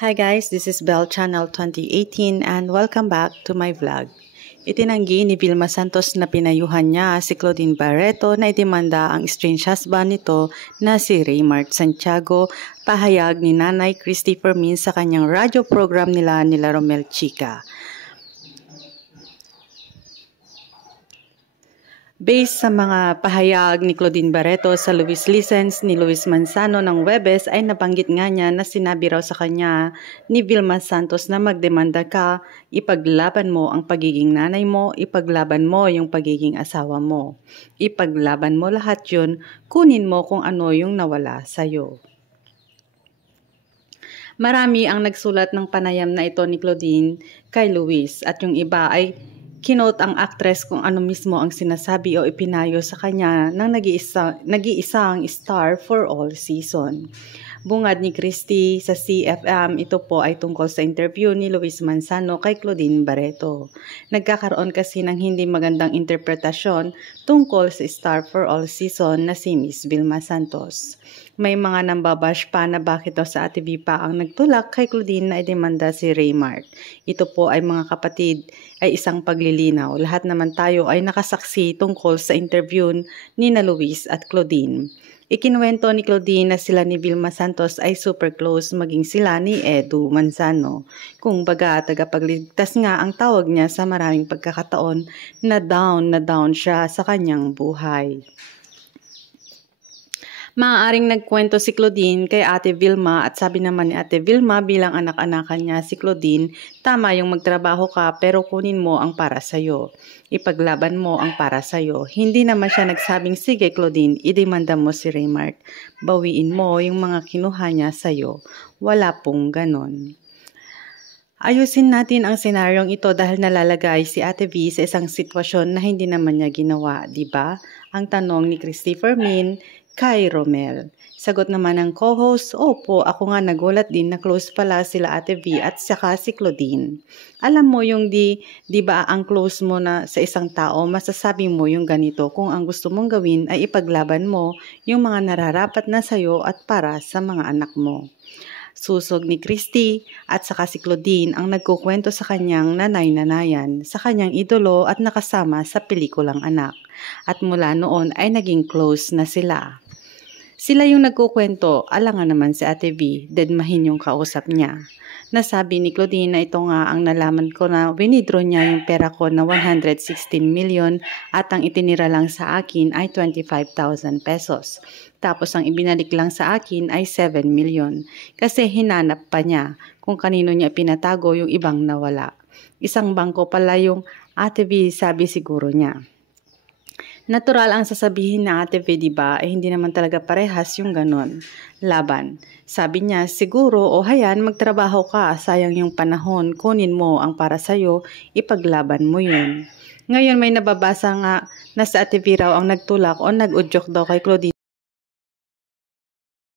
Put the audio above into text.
Hi guys, this is Bell Channel 2018 and welcome back to my vlog. Itinanggi ni Vilma Santos na pinayuhan niya si Claudine Barreto na idemanda ang estranged husband nito na si Raymart Santiago, pahayag ni Nanay Christy Fermin sa kanyang radyo program nila Romel Chica. Based sa mga pahayag ni Claudine Barreto sa Luis Listens ni Luis Manzano ng Webes ay nabanggit nga niya na sinabi raw sa kanya ni Vilma Santos na magdemanda ka, ipaglaban mo ang pagiging nanay mo, ipaglaban mo yung pagiging asawa mo. Ipaglaban mo lahat yun, kunin mo kung ano yung nawala sa'yo. Marami ang nagsulat ng panayam na ito ni Claudine kay Luis at yung iba ay kinote ang actress kung ano mismo ang sinasabi o ipinayo sa kanya ng nag-iisang star for all season. Bungad ni Christy sa CFM, ito po ay tungkol sa interview ni Luis Manzano kay Claudine Barreto. Nagkakaroon kasi ng hindi magandang interpretasyon tungkol sa star for all season na si Miss Vilma Santos. May mga nambabash pa na bakit daw sa ATV pa ang nagtulak kay Claudine na idemanda si Raymart. Ito po ay mga kapatid ay isang paglilinaw. Lahat naman tayo ay nakasaksi tungkol sa interview ni na Luis at Claudine. Ikinuwento ni Claudine na sila ni Vilma Santos ay super close maging sila ni Edu Manzano. Kung baga tagapagligtas nga ang tawag niya sa maraming pagkakataon na down siya sa kanyang buhay. Maaaring nagkwento si Claudine kay Ate Vilma at sabi naman ni Ate Vilma bilang anak-anakan niya si Claudine, tama yung magtrabaho ka pero kunin mo ang para sa'yo. Ipaglaban mo ang para sa'yo. Hindi naman siya nagsabing, sige Claudine, idemanda mo si Raymart. Bawiin mo yung mga kinuha niya sa'yo. Wala pong ganon. Ayusin natin ang senaryong ito dahil nalalagay si Ate V sa isang sitwasyon na hindi naman niya ginawa, di ba? Ang tanong ni Christy Fermin kay Romel. Sagot naman ng co-host, opo, ako nga nagulat din na close pala sila Ate V at saka si Claudine. Alam mo yung di ba ang close mo na sa isang tao, masasabi mo yung ganito kung ang gusto mong gawin ay ipaglaban mo yung mga nararapat na sayo at para sa mga anak mo. Susog ni Christy at saka si Claudine ang nagkukwento sa kanyang nanay-nanayan, sa kanyang idolo at nakasama sa pelikulang Anak. At mula noon ay naging close na sila. Sila yung nagkukwento, alangan naman si Ate V, dedmahin yung kausap niya. Nasabi ni Claudine na ito nga ang nalaman ko na winidraw niya yung pera ko na 116 million at ang itinira lang sa akin ay 25,000 pesos. Tapos ang ibinalik lang sa akin ay 7 million kasi hinanap pa niya kung kanino niya pinatago yung ibang nawala. Isang bangko pala yung Ate V, sabi siguro niya. Natural ang sasabihin na Ate V, diba? Hindi naman talaga parehas yung ganon. Laban. Sabi niya, siguro o hayan, magtrabaho ka, sayang yung panahon, kunin mo ang para sa'yo, ipaglaban mo yun. Ngayon may nababasa nga na sa Ate V raw ang nagtulak o nag-udyok daw kay Claudine